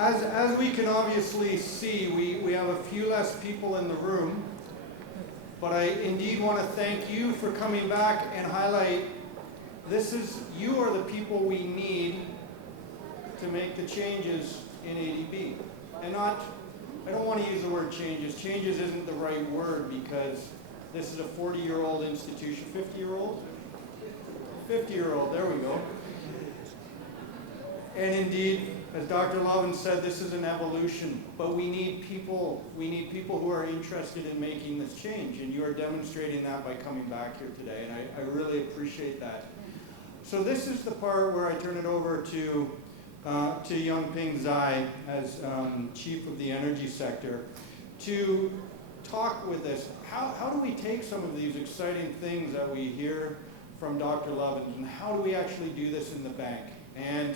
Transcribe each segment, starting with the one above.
As we can obviously see, we have a few less people in the room, but I indeed want to thank you for coming back and highlight you are the people we need to make the changes in ADB. And I don't want to use the word changes. Changes isn't the right word because this is a 40-year-old institution, 50-year-old? 50-year-old, there we go. And indeed, as Dr. Lovin said, this is an evolution, but we need people who are interested in making this change, and you are demonstrating that by coming back here today, and I really appreciate that. So this is the part where I turn it over to Yongping Zhai as Chief of the Energy Sector to talk with us. How do we take some of these exciting things that we hear from Dr. Lovin, and how do we actually do this in the bank? And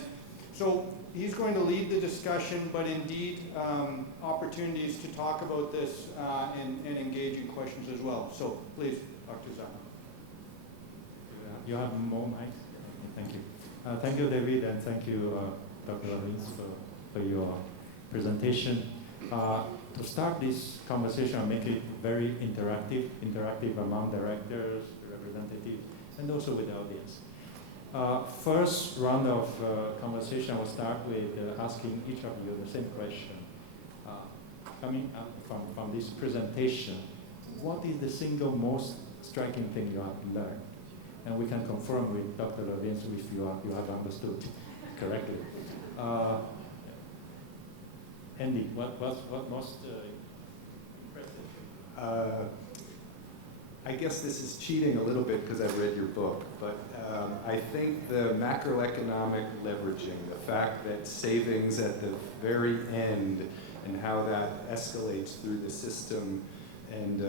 so he's going to lead the discussion, but indeed opportunities to talk about this and engage in questions as well. So please, Dr. Zhai. You have more mics? Thank you. Thank you, David, and thank you, Dr. Lovins, for your presentation. To start this conversation, I'll make it very interactive among directors, representatives, and also with the audience. First round of conversation, I will start with asking each of you the same question. Coming up from this presentation, what is the single most striking thing you have learned? And we can confirm with Dr. Lovins if you have understood correctly. Andy, what most impressive? I guess this is cheating a little bit because I've read your book, but I think the macroeconomic leveraging, the fact that savings at the very end and how that escalates through the system and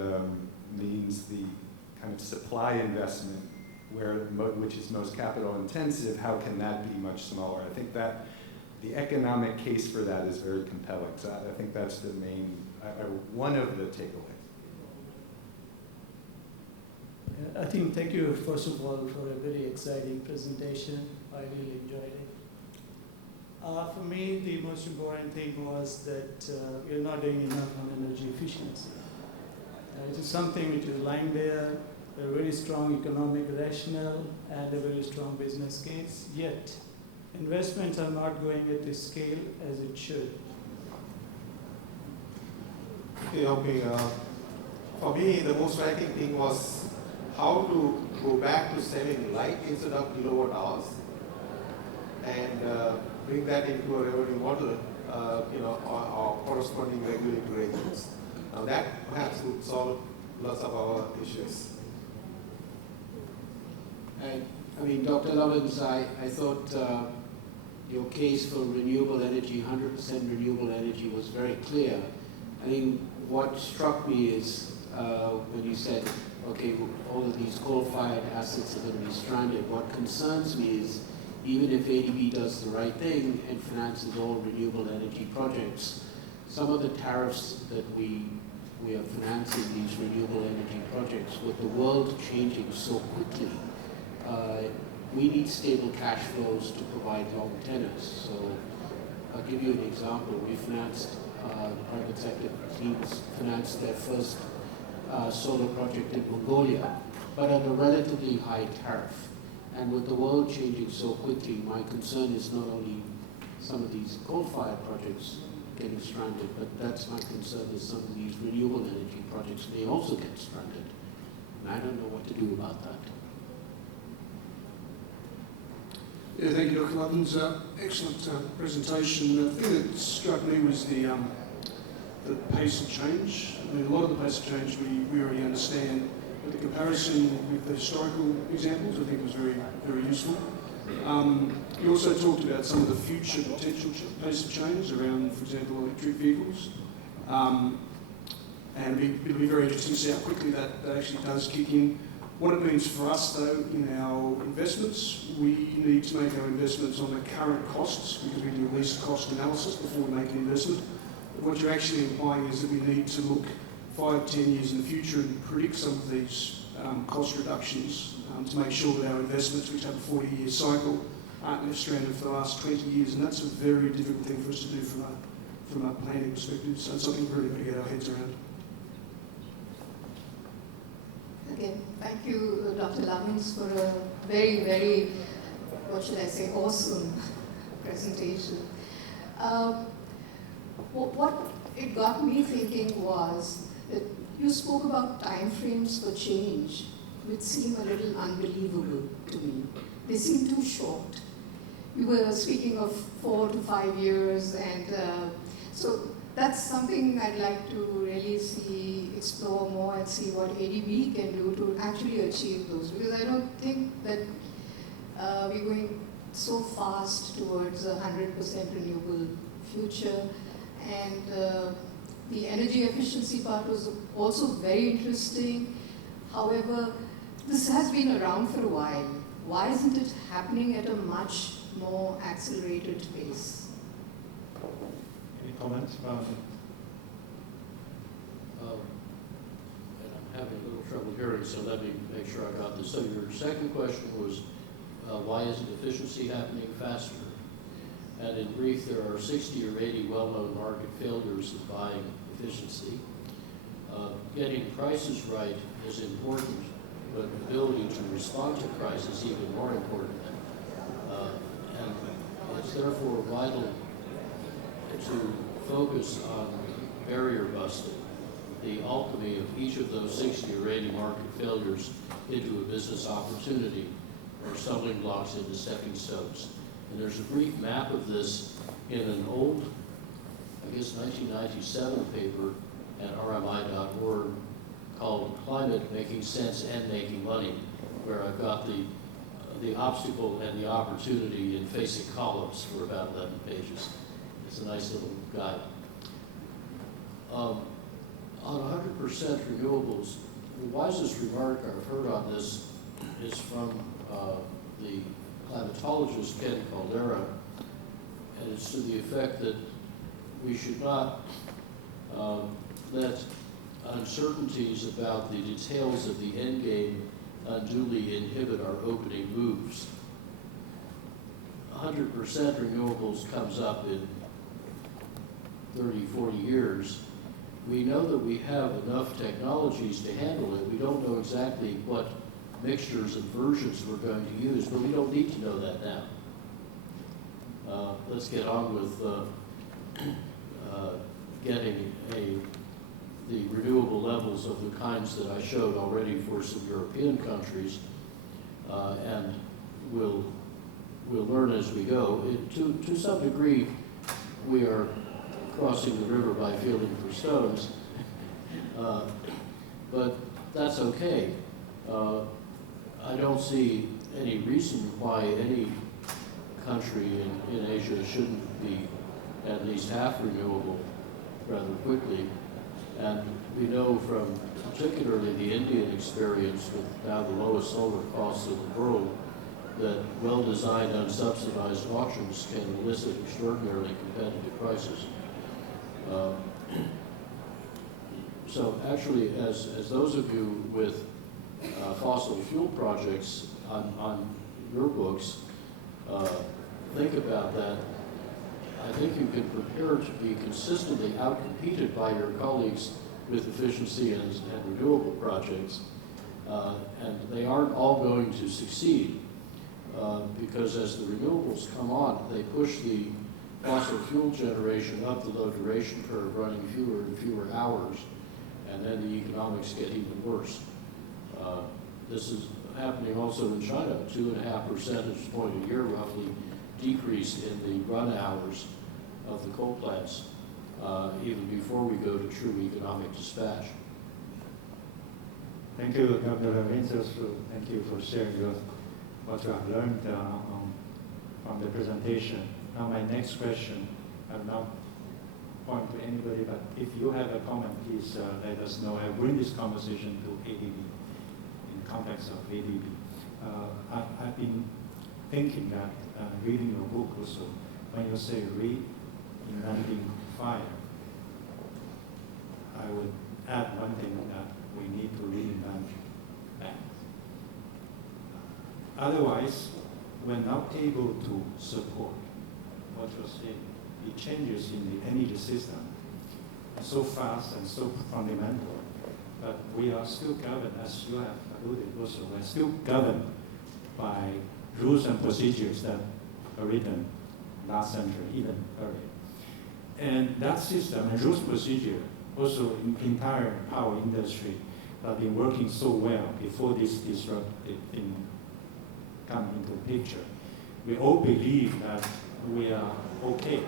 means the kind of supply investment which is most capital intensive, how can that be much smaller? I think that the economic case for that is very compelling. So I think that's the main, one of the takeaways. I think, thank you, first of all, for a very exciting presentation. I really enjoyed it. For me, the most important thing was that we're not doing enough on energy efficiency. It is something which is lying there, a very strong economic rationale and a very strong business case, yet investments are not going at the scale as it should. Okay, for me, the most striking thing was how to go back to selling light instead of kilowatt hours and bring that into a revenue model, or corresponding regulatory regimes. Now that perhaps would solve lots of our issues. I mean, Dr. Lovins, I thought your case for renewable energy, 100% renewable energy, was very clear. I think what struck me is when you said, okay, all of these coal-fired assets are going to be stranded. What concerns me is even if ADB does the right thing and finances all renewable energy projects, some of the tariffs that we are financing these renewable energy projects, with the world changing so quickly, we need stable cash flows to provide long tenors. So I'll give you an example. We financed, private sector teams financed their first solar project in Mongolia, but at a relatively high tariff. And with the world changing so quickly, my concern is not only some of these coal-fired projects getting stranded, but that's my concern is some of these renewable energy projects may also get stranded. And I don't know what to do about that. Yeah, thank you, Dr. Lovins. Excellent presentation. The thing that struck me was the pace of change. I mean, a lot of the pace of change we already understand, but the comparison with the historical examples I think was very, very useful. You also talked about some of the future potential pace of change around, for example, electric vehicles. And it'll be very interesting to see how quickly that actually does kick in. What it means for us, though, in our investments, we need to make our investments on the current costs because we do least cost analysis before we make an investment. But what you're actually implying is that we need to look 5, 10 years in the future and predict some of these cost reductions to make sure that our investments, which have a 40-year cycle, aren't left stranded for the last 20 years, and that's a very difficult thing for us to do from a planning perspective. So it's something we've really got to get our heads around. Again, thank you, Dr. Lovins, for a very, very, what should I say, awesome presentation. What it got me thinking was that you spoke about timeframes for change, which seem a little unbelievable to me. They seem too short. You were speaking of 4 to 5 years, and so that's something I'd like to really see, explore more and see what ADB can do to actually achieve those. Because I don't think that we're going so fast towards a 100% renewable future. And the energy efficiency part was also very interesting. However, this has been around for a while. Why isn't it happening at a much more accelerated pace? Any comments? And I'm having a little trouble hearing, so let me make sure I got this. So your second question was, why isn't efficiency happening faster? And in brief, there are 60 or 80 well-known market failures of buying efficiency. Getting prices right is important, but the ability to respond to price is even more important. And it's therefore vital to focus on barrier busting, the alchemy of each of those 60 or 80 market failures into a business opportunity, or stumbling blocks into stepping stones. And there's a brief map of this in an old, I guess, 1997 paper at rmi.org called Climate Making Sense and Making Money, where I've got the obstacle and the opportunity in facing columns for about 11 pages. It's a nice little guide. On 100% renewables, the wisest remark I've heard on this is from the climatologist Ken Caldera, and it's to the effect that we should not let uncertainties about the details of the end game unduly inhibit our opening moves. 100% renewables comes up in 30, 40 years. We know that we have enough technologies to handle it. We don't know exactly what mixtures and versions we're going to use, but we don't need to know that now. Let's get on with getting the renewable levels of the kinds that I showed already for some European countries, and we'll learn as we go. To some degree, we are crossing the river by feeling for stones, but that's okay. I don't see any reason why any country in Asia shouldn't be at least half renewable rather quickly. And we know from particularly the Indian experience with now the lowest solar costs in the world that well-designed unsubsidized auctions can elicit extraordinarily competitive prices. So actually, as those of you with fossil fuel projects on your books think about that, I think you can prepare to be consistently outcompeted by your colleagues with efficiency and renewable projects. And they aren't all going to succeed because as the renewables come on, they push the fossil fuel generation up the low duration curve, running fewer and fewer hours, and then the economics get even worse. This is happening also in China, 2.5 percentage point a year roughly decrease in the run hours of the coal plants, even before we go to true economic dispatch. Thank you, Dr. Lovinsos. Thank you for sharing what you have learned from the presentation. Now my next question, I will not point to anybody, but if you have a comment, please let us know. I bring this conversation to ADB in context of ADB. I've been thinking that reading your book also, when you say reinventing fire, I would add one thing that we need to reinvent banks. Otherwise, we're not able to support what you're saying, the changes in the energy system so fast and so fundamental. But we are still governed, as you have alluded also, we're still governed by rules and procedures that are written last century, even earlier. And that system and rules procedure, also in entire power industry, have been working so well before this disruptive thing come into picture. We all believe that we are okay.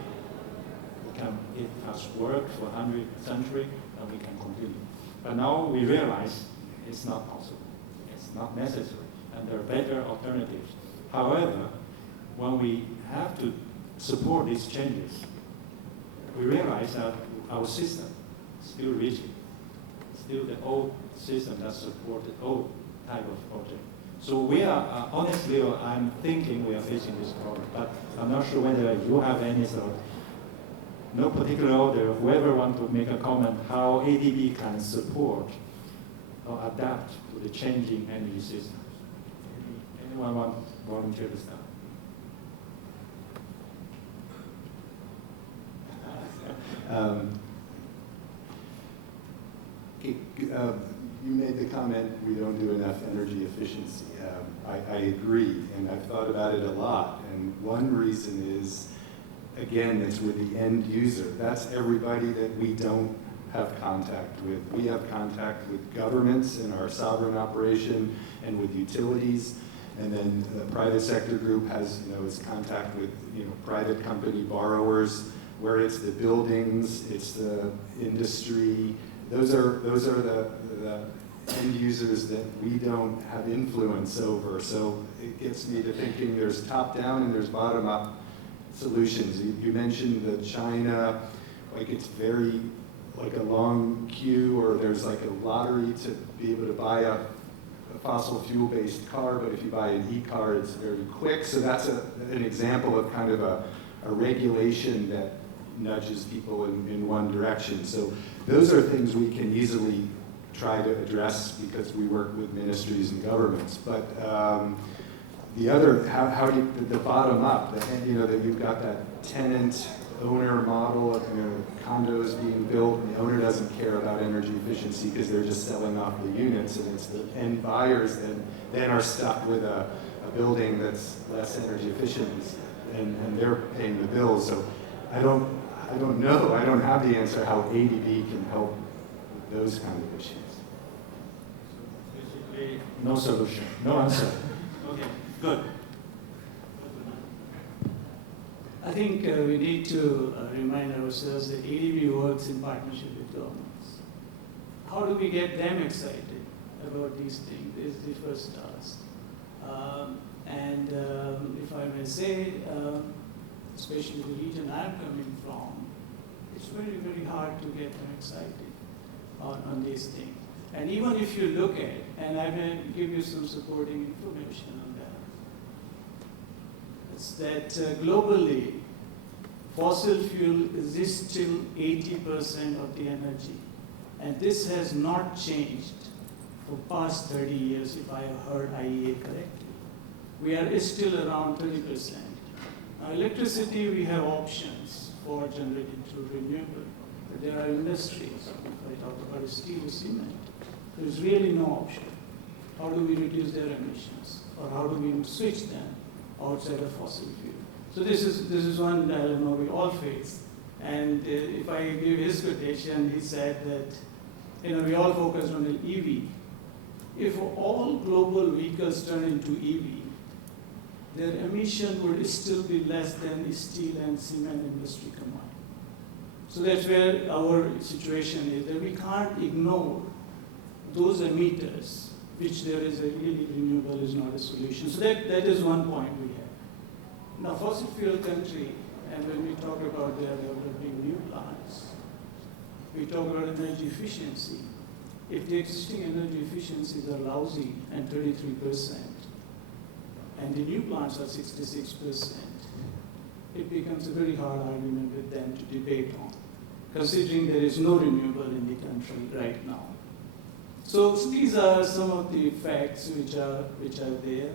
It has worked for 100 centuries and we can continue. But now we realize it's not possible. It's not necessary. And there are better alternatives. However, when we have to support these changes, we realize that our system is still rigid. Still the old system that supported old type of project. So we are, honestly, I'm thinking we are facing this problem, but I'm not sure whether you have any sort of, no particular order, whoever want to make a comment, how ADB can support or adapt to the changing energy systems. Anyone want to volunteer to start? You made the comment, we don't do enough energy efficiency. I agree, and I've thought about it a lot. And one reason is, again, it's with the end user. That's everybody that we don't have contact with. We have contact with governments in our sovereign operation and with utilities. And then the private sector group has, its contact with, private company borrowers, where it's the buildings, it's the industry. Those are the end users that we don't have influence over. So it gets me to thinking there's top-down and there's bottom-up solutions. You mentioned the China, like it's very, like a long queue, or there's like a lottery to be able to buy a fossil fuel-based car, but if you buy an e-car, it's very quick. So that's an example of kind of a regulation that nudges people in one direction. So those are things we can easily try to address because we work with ministries and governments. But the other, how do you, the bottom up, that you've got that tenant owner model of condos being built, and the owner doesn't care about energy efficiency because they're just selling off the units, and it's the end buyers that then are stuck with a building that's less energy efficient, and they're paying the bills. So I don't know. I don't have the answer how ADB can help with those kind of issues. Basically, no solution, no answer. Okay, good. I think we need to remind ourselves that ADB works in partnership with governments. How do we get them excited about these things is the first task. If I may say, especially the region I'm coming from, it's very, very hard to get them excited on these things. And even if you look at, and I may give you some supporting information on that, it's that globally, fossil fuel is still 80% of the energy. And this has not changed for past 30 years, if I have heard IEA correctly. We are still around 30%. Now, electricity, we have options for generating through renewable. But there are industries, if I talk about steel or cement, there's really no option. How do we reduce their emissions? Or how do we switch them outside of fossil fuel? So this is one dilemma we all face. And if I give his quotation, he said that we all focus on the EV. If all global vehicles turn into EV, their emission would still be less than the steel and cement industry combined. So that's where our situation is, that we can't ignore those emitters, which there is a really renewable is not a solution. So that is one point we have. Now, fossil fuel country, and when we talk about their developing new plants, we talk about energy efficiency. If the existing energy efficiencies are lousy and 33%, and the new plants are 66%, it becomes a very hard argument with them to debate on, considering there is no renewable in the country right now. So these are some of the facts which are there.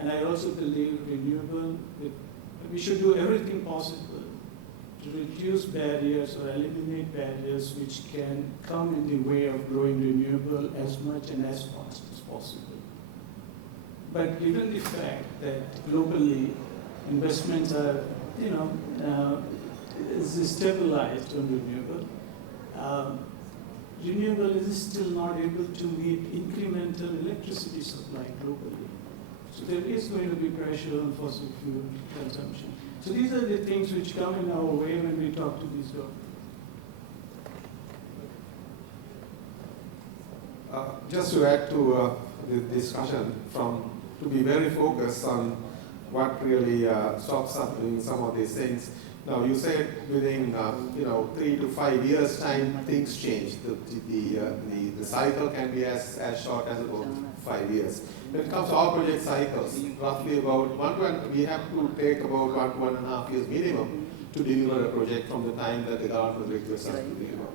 And I also believe renewable, we should do everything possible to reduce barriers or eliminate barriers which can come in the way of growing renewable as much and as fast as possible. But given the fact that globally investments are, is stabilized on renewable, renewable is still not able to meet incremental electricity supply globally. So there is going to be pressure on fossil fuel consumption. So these are the things which come in our way when we talk to these governments. Just to add to the discussion, to be very focused on what really stops us doing some of these things. Now, you said within 3 to 5 years' time, things change. The cycle can be as short as about 5 years. When it comes to our project cycles, roughly about we have to take about 1.5 years minimum to deliver a project from the time that the government requests us to deliver.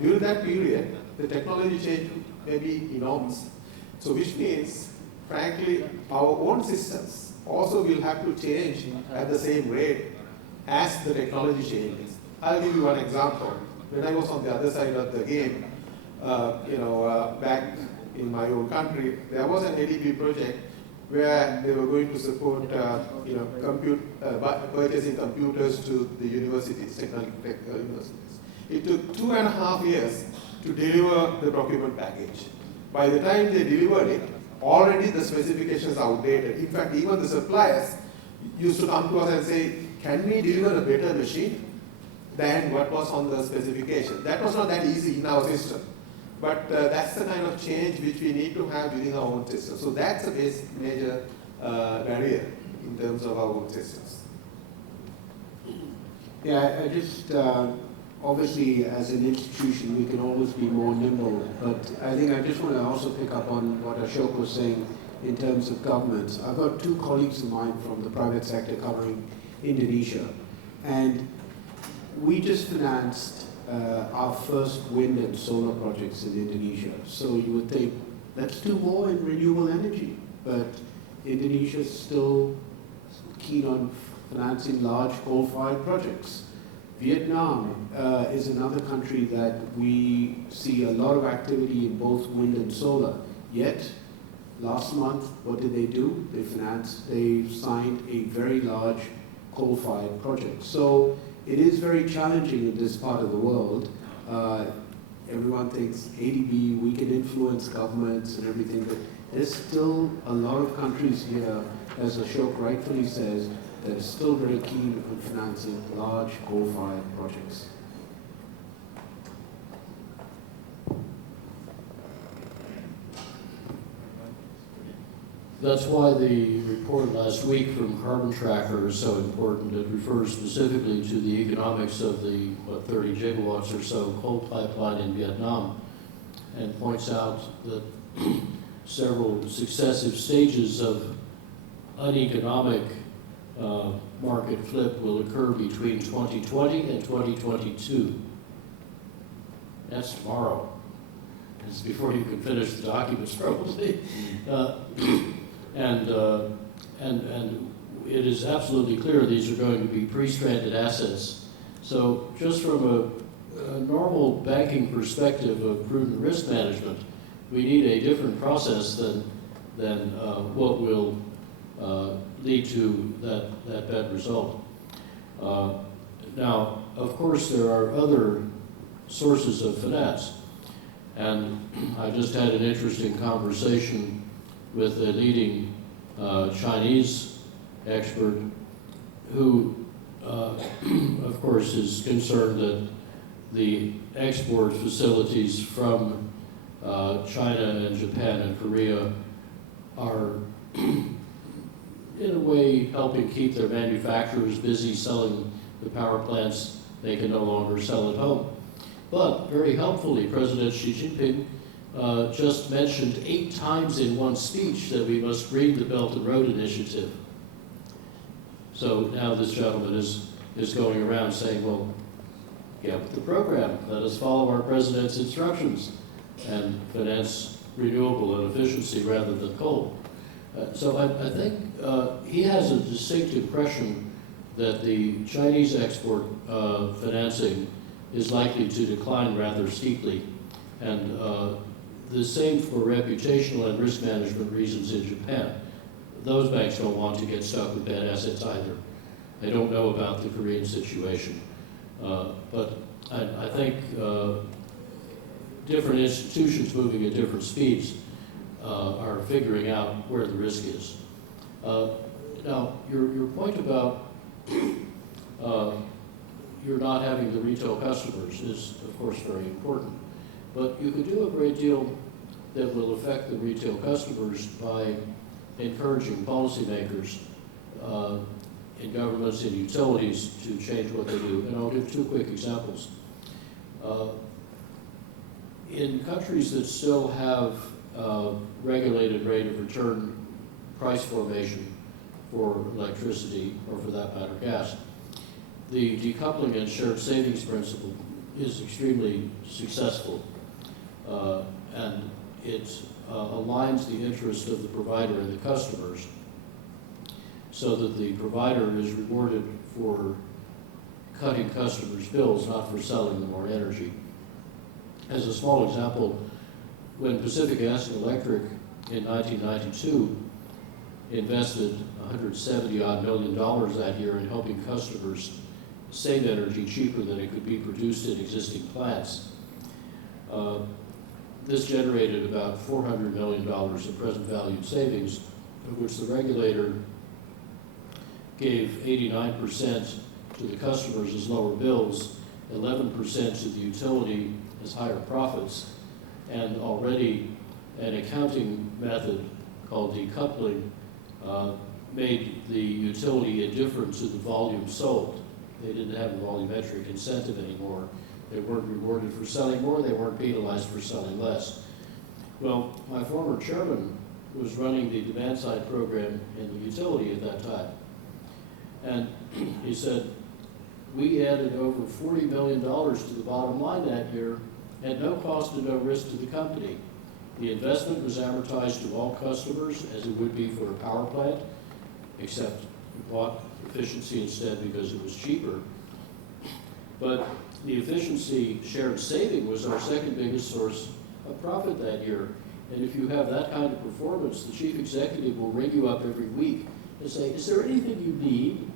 During that period, the technology change may be enormous. So which means, frankly, our own systems also will have to change at the same rate as the technology changes. I'll give you one example. When I was on the other side of the game, back in my own country, there was an ADB project where they were going to support, purchasing computers to the universities, technical universities. It took 2.5 years to deliver the procurement package. By the time they delivered it, already the specifications are outdated. In fact, even the suppliers used to come to us and say, can we deliver a better machine than what was on the specification? That was not that easy in our system. But that's the kind of change which we need to have within our own system. So that's a major barrier in terms of our own systems. Yeah, I just, obviously as an institution we can always be more nimble, but I think I just want to also pick up on what Ashok was saying in terms of governments. I've got 2 colleagues of mine from the private sector covering Indonesia, and we just financed our first wind and solar projects in Indonesia. So you would think, let's do more in renewable energy, but Indonesia is still keen on financing large coal-fired projects. Vietnam is another country that we see a lot of activity in both wind and solar, yet last month, what did they do? They signed a very large coal-fired project. So it is very challenging in this part of the world. Everyone thinks ADB, we can influence governments and everything, but there's still a lot of countries here, as Ashok rightfully says, that are still very keen on financing large coal-fired projects. That's why the report last week from Carbon Tracker is so important. It refers specifically to the economics of the 30 gigawatts or so coal pipeline in Vietnam, and points out that several successive stages of uneconomic market flip will occur between 2020 and 2022. That's tomorrow. It's before you can finish the documents, probably. And it is absolutely clear these are going to be pre-stranded assets. So just from a normal banking perspective of prudent risk management, we need a different process than what will lead to that bad result. Now, of course, there are other sources of finance. And I just had an interesting conversation with a leading Chinese expert who, of course, is concerned that the export facilities from China and Japan and Korea are, in a way, helping keep their manufacturers busy selling the power plants they can no longer sell at home. But very helpfully, President Xi Jinping just mentioned 8 times in one speech that we must green the Belt and Road Initiative. So now this gentleman is going around saying, well, get with the program. Let us follow our president's instructions and finance renewable and efficiency rather than coal. So I think he has a distinct impression that the Chinese export financing is likely to decline rather steeply. And the same for reputational and risk management reasons in Japan. Those banks don't want to get stuck with bad assets either. They don't know about the Korean situation. But I think different institutions moving at different speeds are figuring out where the risk is. Now, your point about you're not having the retail customers is, of course, very important. But you could do a great deal that will affect the retail customers by encouraging policymakers in governments and utilities to change what they do. And I'll give two quick examples. In countries that still have regulated rate of return price formation for electricity, or for that matter, gas, the decoupling and shared savings principle is extremely successful. And it aligns the interest of the provider and the customers so that the provider is rewarded for cutting customers' bills, not for selling them more energy. As a small example, when Pacific Gas and Electric in 1992 invested $170-odd million that year in helping customers save energy cheaper than it could be produced in existing plants, this generated about $400 million in present valued savings, of which the regulator gave 89% to the customers as lower bills, 11% to the utility as higher profits, and already an accounting method called decoupling made the utility indifferent to the volume sold. They didn't have a volumetric incentive anymore. They weren't rewarded for selling more, they weren't penalized for selling less. Well, my former chairman was running the demand side program in the utility at that time. And he said, we added over $40 million to the bottom line that year at no cost and no risk to the company. The investment was amortized to all customers as it would be for a power plant, except we bought efficiency instead because it was cheaper. But the efficiency shared saving was our second biggest source of profit that year. And if you have that kind of performance, the chief executive will ring you up every week and say, is there anything you need?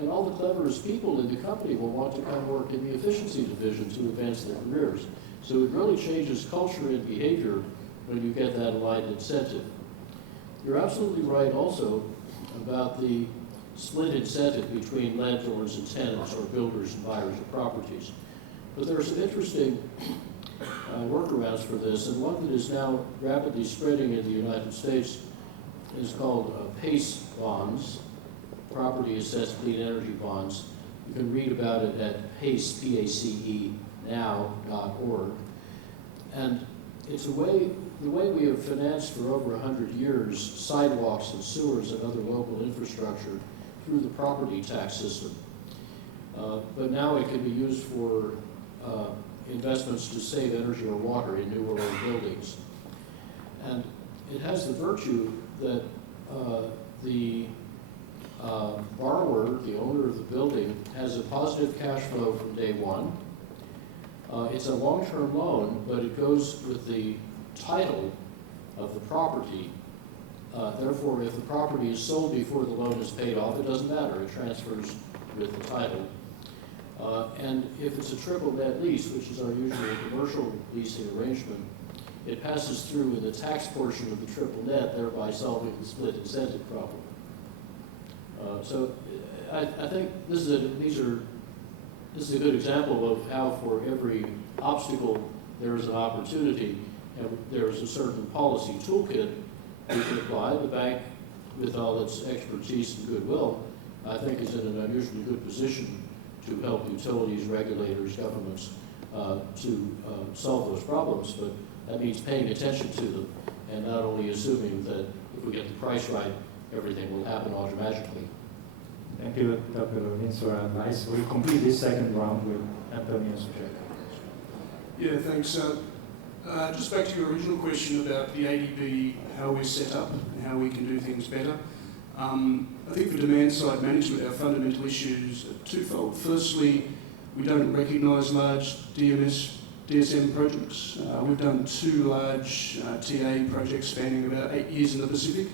And all the cleverest people in the company will want to come work in the efficiency division to advance their careers. So it really changes culture and behavior when you get that aligned incentive. You're absolutely right also about the split incentive between landlords and tenants, or builders and buyers of properties. But there are some interesting workarounds for this, and one that is now rapidly spreading in the United States is called PACE bonds, Property Assessed Clean Energy Bonds. You can read about it at PACE, P-A-C-E, now.org. And it's the way we have financed for over 100 years sidewalks and sewers and other local infrastructure through the property tax system. But now it can be used for investments to save energy or water in new or old buildings. And it has the virtue that the borrower, the owner of the building, has a positive cash flow from day one. It's a long-term loan, but it goes with the title of the property. Therefore, if the property is sold before the loan is paid off, it doesn't matter. It transfers with the title. And if it's a triple net lease, which is our usual commercial leasing arrangement, it passes through in the tax portion of the triple net, thereby solving the split incentive problem. So I think this is a good example of how for every obstacle there is an opportunity, and there is a certain policy toolkit we can apply. The bank, with all its expertise and goodwill, I think is in an unusually good position to help utilities, regulators, governments to solve those problems. But that means paying attention to them and not only assuming that if we get the price right, everything will happen automatically. Thank you, Dr. Levins, for advice. We'll complete this second round with Antonio Suchet. Yeah, thanks. Just back to your original question about the ADB, how we're set up and how we can do things better. I think for demand side management, our fundamental issues are twofold. Firstly, we don't recognise large DSM projects. We've done 2 large TA projects spanning about 8 years in the Pacific,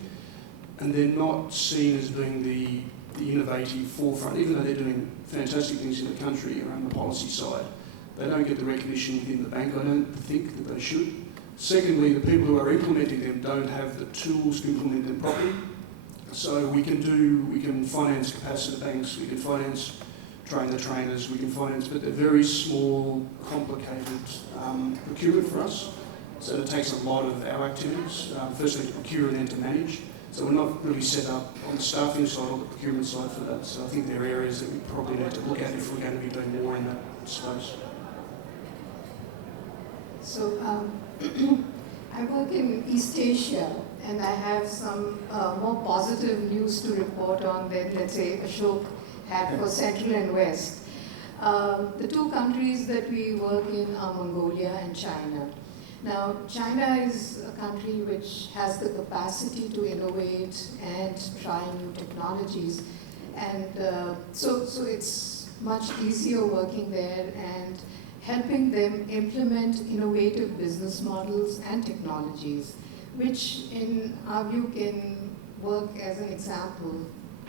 and they're not seen as being the innovative forefront, even though they're doing fantastic things in the country around the policy side. They don't get the recognition within the bank, I don't think, that they should. Secondly, the people who are implementing them don't have the tools to implement them properly. So we can finance capacitor banks, we can finance train-the-trainers, we can finance, but they're very small, complicated procurement for us. So it takes a lot of our activities, firstly to procure and then to manage. So we're not really set up on the staffing side or the procurement side for that. So I think there are areas that we probably need to look at if we're going to be doing more in that space. So I work in East Asia, and I have some more positive news to report on than, let's say, Ashok had for Central and West. The 2 countries that we work in are Mongolia and China. Now, China is a country which has the capacity to innovate and try new technologies, and so it's much easier working there and helping them implement innovative business models and technologies, which in our view can work as an example,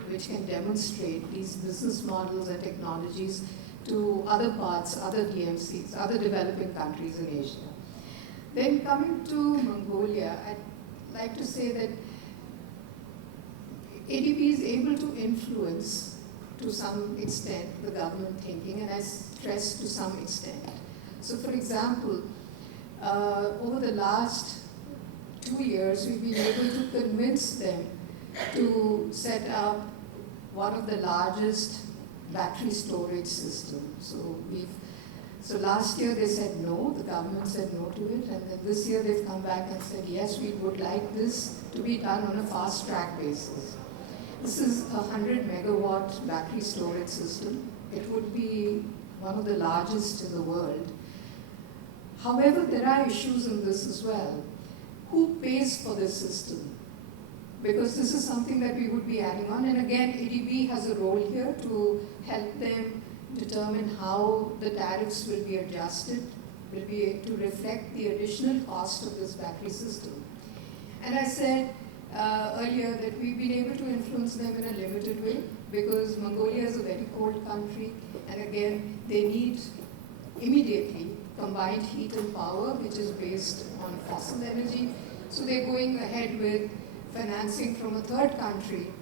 which can demonstrate these business models and technologies to other parts, other DMCs, other developing countries in Asia. Then coming to Mongolia, I'd like to say that ADB is able to influence to some extent the government thinking, and I stress to some extent. So for example, over the last 2 years, we've been able to convince them to set up one of the largest battery storage systems. So last year they said no, the government said no to it, and then this year they've come back and said, yes, we would like this to be done on a fast track basis. This is a 100 megawatt battery storage system. It would be one of the largest in the world. However, there are issues in this as well. Who pays for this system? Because this is something that we would be adding on. And again, ADB has a role here to help them determine how the tariffs will be adjusted, will be to reflect the additional cost of this battery system. And I said earlier that we've been able to influence them in a limited way because Mongolia is a very cold country, and again, they need immediately combined heat and power, which is based on fossil energy. So they're going ahead with financing from a third country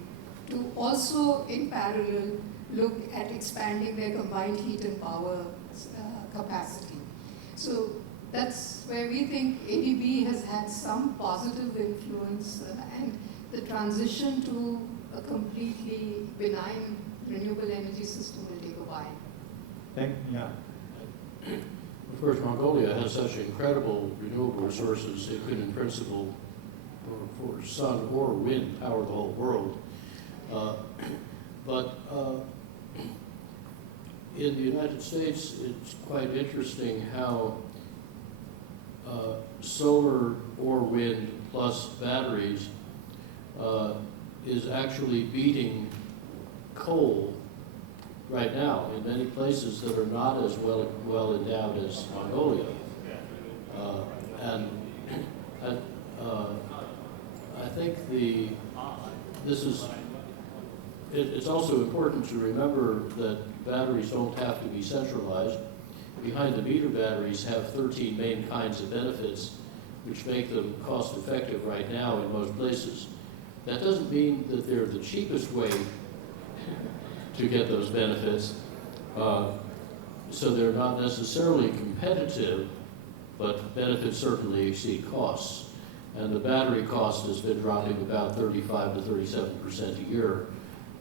to also, in parallel, look at expanding their combined heat and power capacity. So that's where we think ADB has had some positive influence, and the transition to a completely benign renewable energy system will take a while. Yeah. Of course, Mongolia has such incredible renewable resources, it could in principle, for sun or wind, power the whole world. But in the United States, it's quite interesting how solar or wind plus batteries is actually beating coal right now in many places that are not as well endowed as Mongolia. And I think it's also important to remember that batteries don't have to be centralized. Behind-the-meter batteries have 13 main kinds of benefits, which make them cost-effective right now in most places. That doesn't mean that they're the cheapest way to get those benefits, so they're not necessarily competitive, but benefits certainly exceed costs. And the battery cost has been dropping about 35 to 37% a year,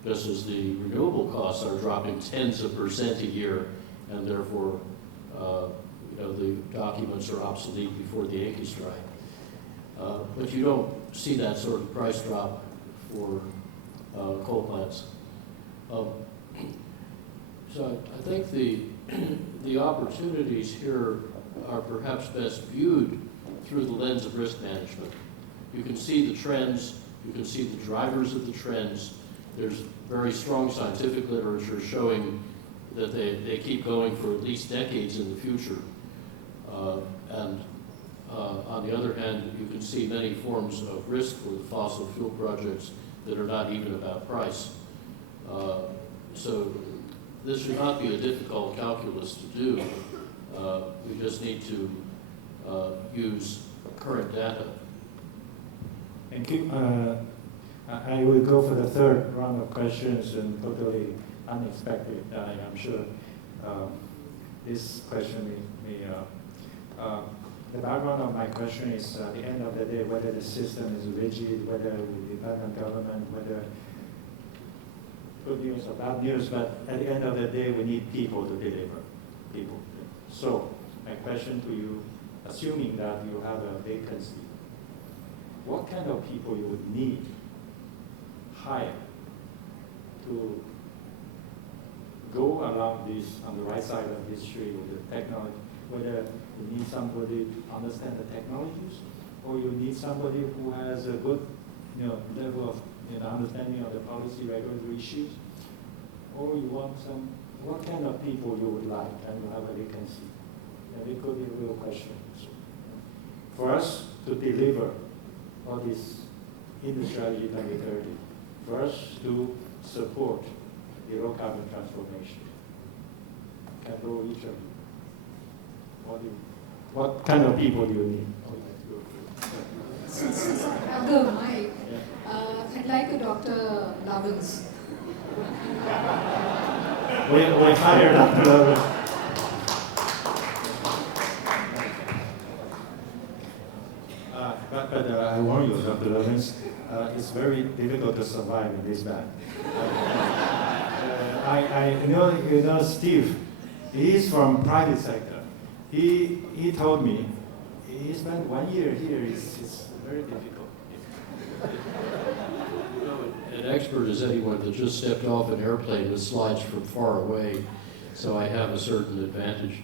just as the renewable costs are dropping tens of percent a year, and therefore, the documents are obsolete before the ink is dry. But you don't see that sort of price drop for coal plants. So I think the opportunities here are perhaps best viewed through the lens of risk management. You can see the trends, you can see the drivers of the trends. There's very strong scientific literature showing that they keep going for at least decades in the future. On the other hand, you can see many forms of risk for the fossil fuel projects that are not even about price. So this should not be a difficult calculus to do. We just need to use current data. Thank you. I will go for the third round of questions and totally unexpected. I'm sure this question may the background of my question is at the end of the day, whether the system is rigid, whether we depend on government, whether good news or bad news, but at the end of the day, we need people to deliver, people. So my question to you, assuming that you have a vacancy, what kind of people you would need, hire, to go along this, on the right side of history with the technology, whether you need somebody to understand the technologies, or you need somebody who has a good level of understanding of the policy regulatory issues, or you want what kind of people you would like, and you have a vacancy. And it could be a real question. So, for us to deliver all this in the strategy 2030, for us to support the low carbon transformation, can go each of you. What kind of people do you need? Since I have the mic, I'd like a Dr. Lovins. We hired Dr. Lovins. But I warn you, Dr. Lovins, it's very difficult to survive in this band. I know Steve. He's from private sector. He told me he spent 1 year here. It's very difficult. An expert is anyone that just stepped off an airplane with slides from far away, so I have a certain advantage.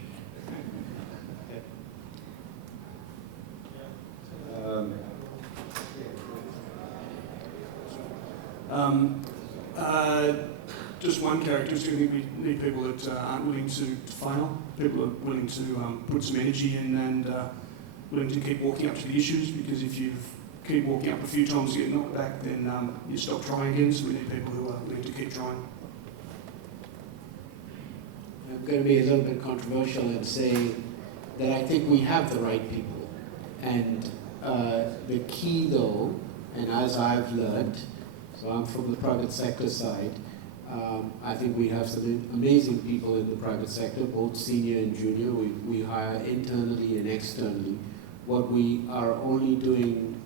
Just one characteristic, I think we need people that aren't willing to fail, people that are willing to put some energy in and willing to keep walking up to the issues, because if you keep walking up a few times and get knocked back, then you stop trying again, so we need people who are willing to keep trying. I'm going to be a little bit controversial and say that I think we have the right people. And the key though, and as I've learned, so I'm from the private sector side, I think we have some amazing people in the private sector, both senior and junior. We hire internally and externally. What we are only doing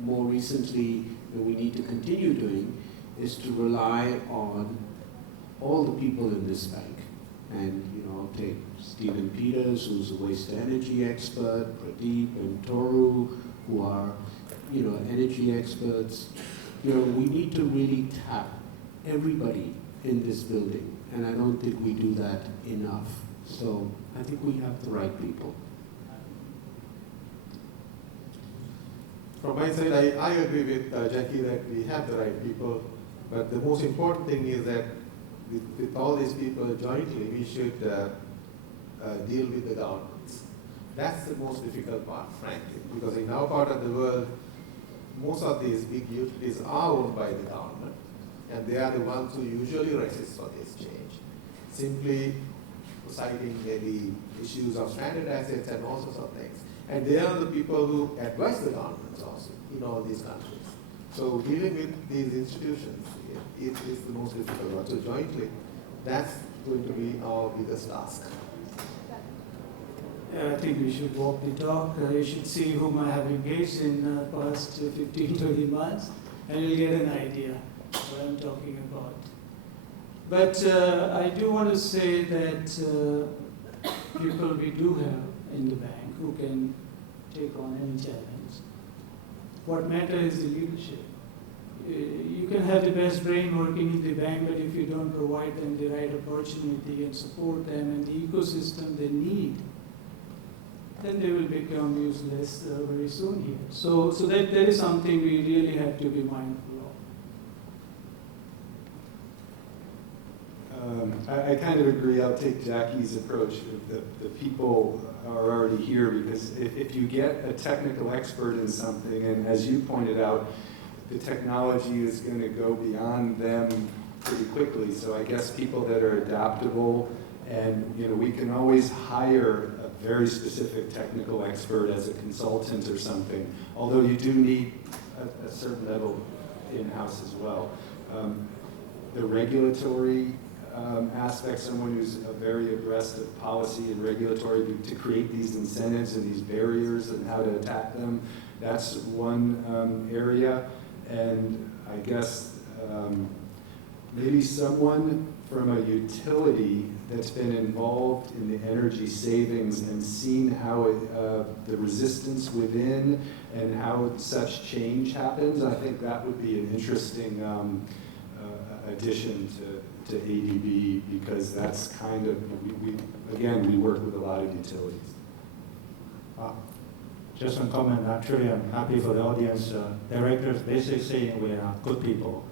more recently, and we need to continue doing, is to rely on all the people in this bank. And take Stephen Peters, who's a waste energy expert, Pradeep and Toru, who are energy experts. We need to really tap everybody in this building, and I don't think we do that enough. So I think we have the right people. From my side, I agree with Jackie that we have the right people, but the most important thing is that with all these people jointly, we should deal with the governments. That's the most difficult part, frankly, because in our part of the world, most of these big utilities are owned by the government, and they are the ones who usually resist for this change, simply citing maybe issues of stranded assets and all sorts of things. And they are the people who advise the governments also in all these countries. So dealing with these institutions is the most difficult one. So jointly, that's going to be our biggest task. I think we should walk the talk. You should see whom I have engaged in the past 15, 20 months, and you'll get an idea what I'm talking about. But I do want to say that people we do have in the bank who can take on any challenge. What matters is the leadership. You can have the best brain working in the bank, but if you don't provide them the right opportunity and support them and the ecosystem they need, then they will become useless very soon here. So that is something we really have to be mindful of. I kind of agree. I'll take Jackie's approach. The people are already here because if you get a technical expert in something, and as you pointed out, the technology is going to go beyond them pretty quickly. So I guess people that are adaptable, and we can always hire a very specific technical expert as a consultant or something, although you do need a certain level in-house as well. The regulatory aspect, someone who's very abreast of policy and regulatory to create these incentives and these barriers and how to attack them, that's one area. And I guess maybe someone from a utility that's been involved in the energy savings and seen how the resistance within and how such change happens. I think that would be an interesting addition to ADB, because that's kind of, we work with a lot of utilities. Just one comment. Actually, I'm happy for the audience. Directors basically saying we are good people.